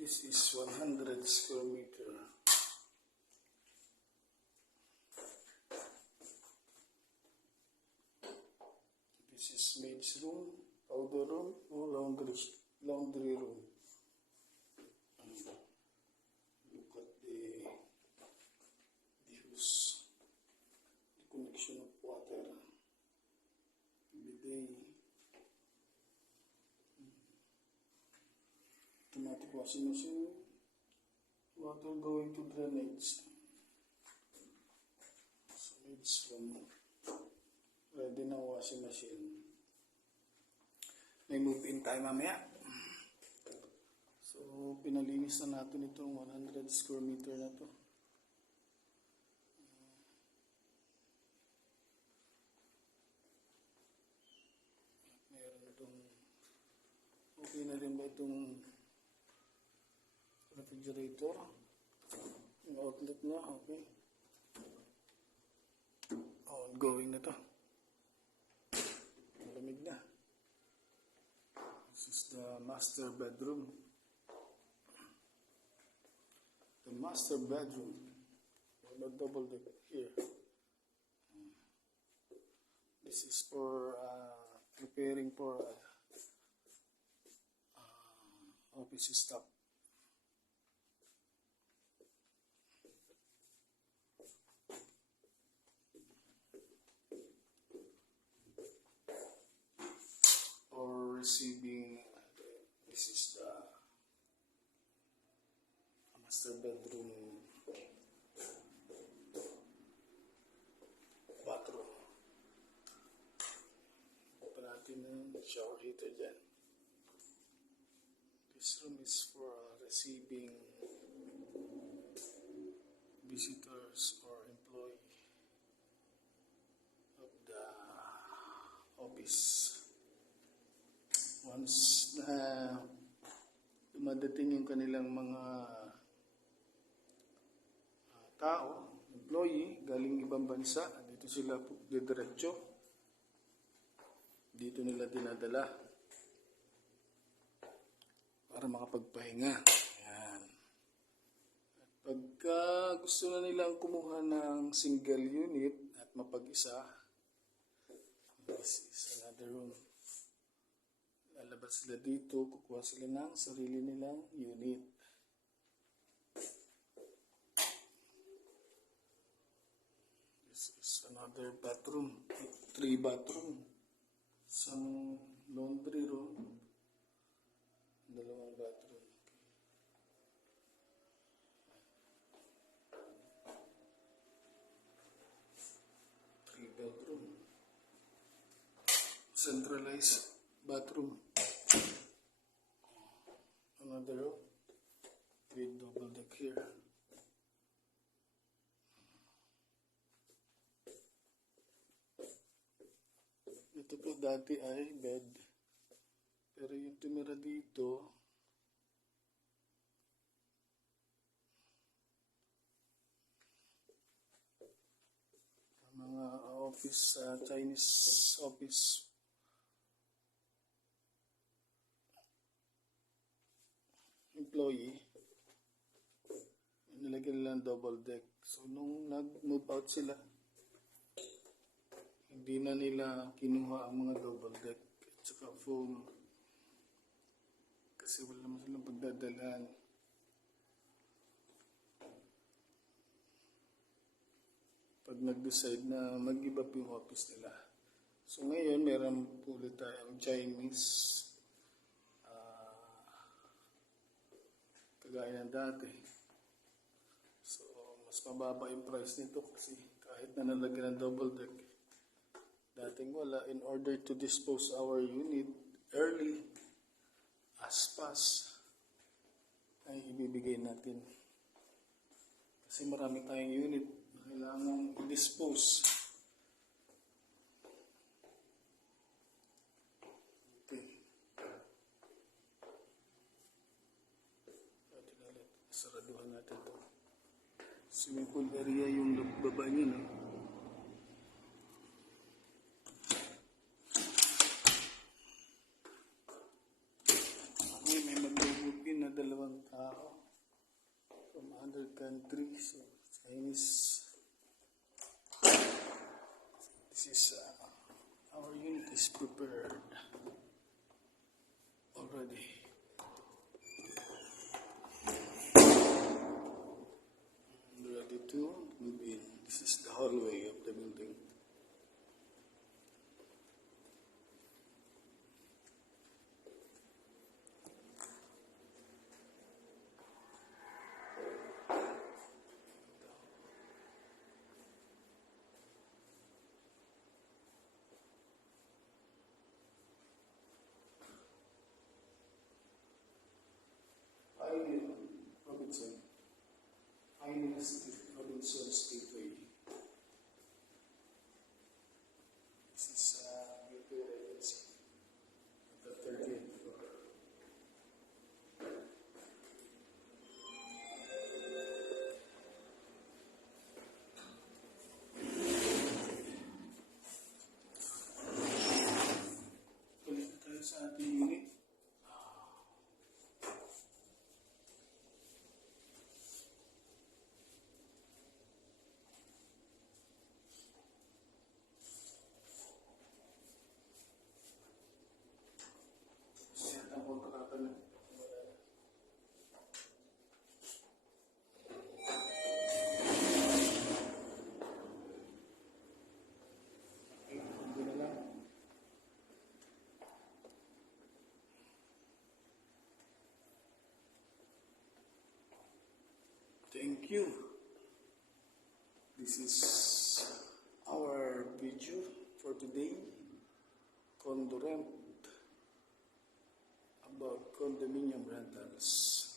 This is 100 square meter. This is maid's room, powder room, or laundry room. Look at the views, the connection of water, bidet, automatic washing machine, water going to drainage. So maid's room, ready na washing machine. May move-in tayo mamaya. So, pinalinis na natin itong 100 square meter na to. Meron itong, okay na rin ba itong refrigerator? Yung outlet na, okay. Ongoing na to. Malamig na. This is the master bedroom. The master bedroom. A double deck here. This is for preparing for office staff. Receiving, this is the master bedroom bathroom. Open natin ng shower heater dyan. This room is for receiving visitors or employee of the office. Once na dumadating yung kanilang mga tao, employee, galing ibang bansa, dito sila didiretso. Dito nila dinadala para makapagpahinga. Ayan. At pagka gusto na nilang kumuha ng single unit at mapag-isa, this is another room. Lalabas sila dito, kukuha sila ng sarili nilang unit. This is another bathroom, 3 bathroom. Isang laundry room, 2 bathroom. 3 bedroom. Centralized bathroom. Another room with double deck here. Ito po dati ay bed, pero yung tumira dito mga office, Chinese office employee, nilagyan nila ng double deck. So, nung nag-move out sila, hindi na nila kinuha ang mga double deck at saka foam kasi wala naman silang pagdadalaan. Pag nag-decide na mag-give up yung office nila. So, ngayon, meron po ulit tayong Chinese kagaya ng dati. So, mas mababa yung price nito kasi kahit na nalagyan ng double deck, dating wala, in order to dispose our unit early as fast ay ibibigay natin. Kasi marami tayong unit na kailangan i-dispose. Saraduhan natin ito. Swimming pool area yung baba niya, no? Okay, may mag-move from other countries. So Chinese. This is our unit is prepared already. Ready to move in. This is the hallway of the building. Robinson. Robinson Gateway. This is Gateway Agency at the 30th floor. Balik tayo sa ating unit. Set ang kontrata na. Okay, hindi na lang. Thank you. This is our video for today. Condo rent about condominium rentals.